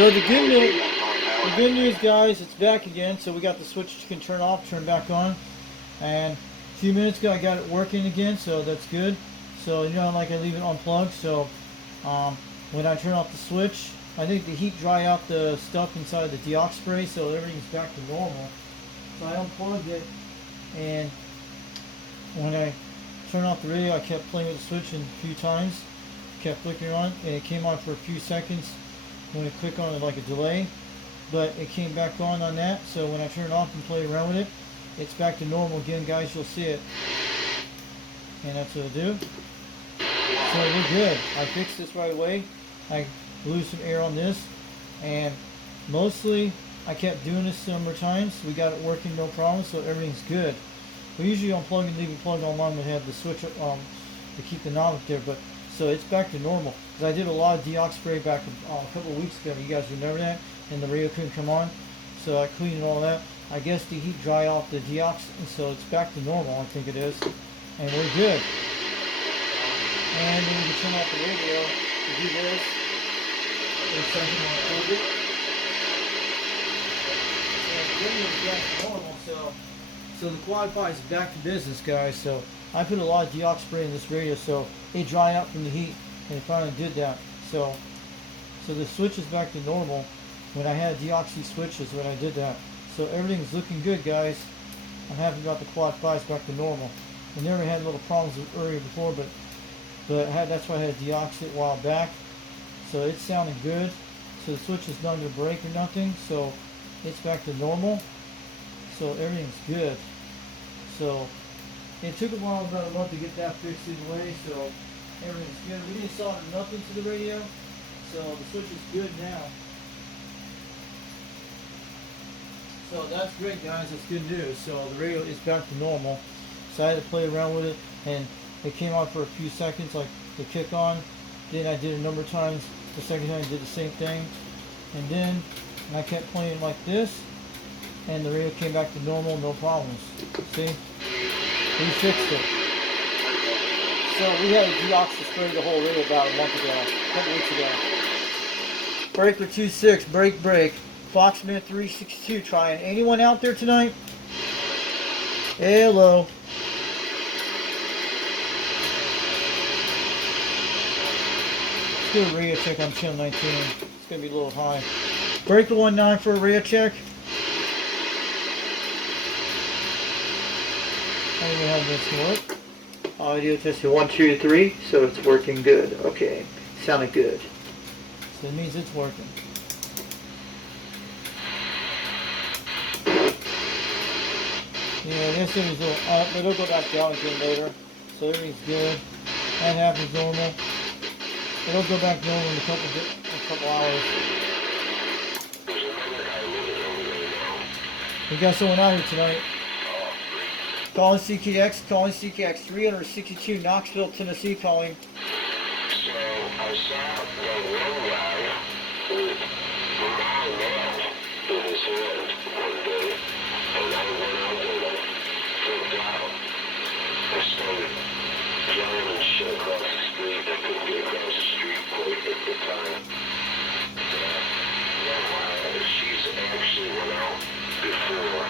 So the good news, guys, it's back again. So we got the switch you can turn off, turn back on, and a few minutes ago I got it working again, so that's good. So you know, like I leave it unplugged. So when I turn off the switch, I think the heat dry out the stuff inside the deox spray, so everything's back to normal. So I unplugged it, and when I turned off the radio, I kept playing with the switch a few times, kept flickering on, and it came on for a few seconds. When I click on it, like a delay, but it came back on that. So when I turn it off and play around with it, it's back to normal again, guys. You'll see it, and that's what I do. So we're good. I fixed this right away. I blew some air on this, and mostly I kept doing this some more times. We got it working, no problem. So everything's good. We usually unplug and leave it plugged online. We have the switch to keep the knob up there, but so it's back to normal. Because I did a lot of deox spray back a couple of weeks ago. You guys remember that? And the radio couldn't come on, so I cleaned all that. I guess the heat dry off the deox, and so it's back to normal. I think it is, and we're good. And then we can turn off the radio to do this. And something on it. And the radio is back to normal, so the quad 5 is back to business, guys. So I put a lot of deox spray in this radio, so it dried out from the heat, and it finally did that. So the switch is back to normal. When I had deoxy switches, when I did that, so everything's looking good, guys. I'm happy about the quad 5's back to normal. I never had little problems with earlier before, but that's why I had deoxy a while back. So it's sounding good. So the switch is not going to break or nothing. So it's back to normal. So everything's good. So it took a while, about a month, to get that fixed anyway. So everything's good. We didn't solder nothing to the radio. So the switch is good now. So that's great, guys. That's good news. So the radio is back to normal. So I had to play around with it, and it came on for a few seconds, like the kick on. Then I did a number of times. The second time I did the same thing, and then I kept playing like this, and the radio came back to normal, no problems. See, we fixed it. So we had a deox spray the whole radio about a month ago, a couple weeks ago. Breaker 2.6, break. Foxman 362 trying. Anyone out there tonight? Hello. Let's do a radio check on channel 19. It's going to be a little high. Breaker 19 for a radio check. How do we have this work? Audio testing 1, 2, 3. So it's working good. Okay. Sounded good. So it means it's working. Yeah, this thing is a little up, but it'll go back down again later. So everything's good. That happens normal. It'll go back normal in a couple hours. We got someone out here tonight. Calling CKX 362 Knoxville, Tennessee calling. So I saw the one guy with the nail in his hand one day, and I went out there and freaked out. I started yelling and shit across the street. I couldn't get across the street quite at the time. She's actually went out before.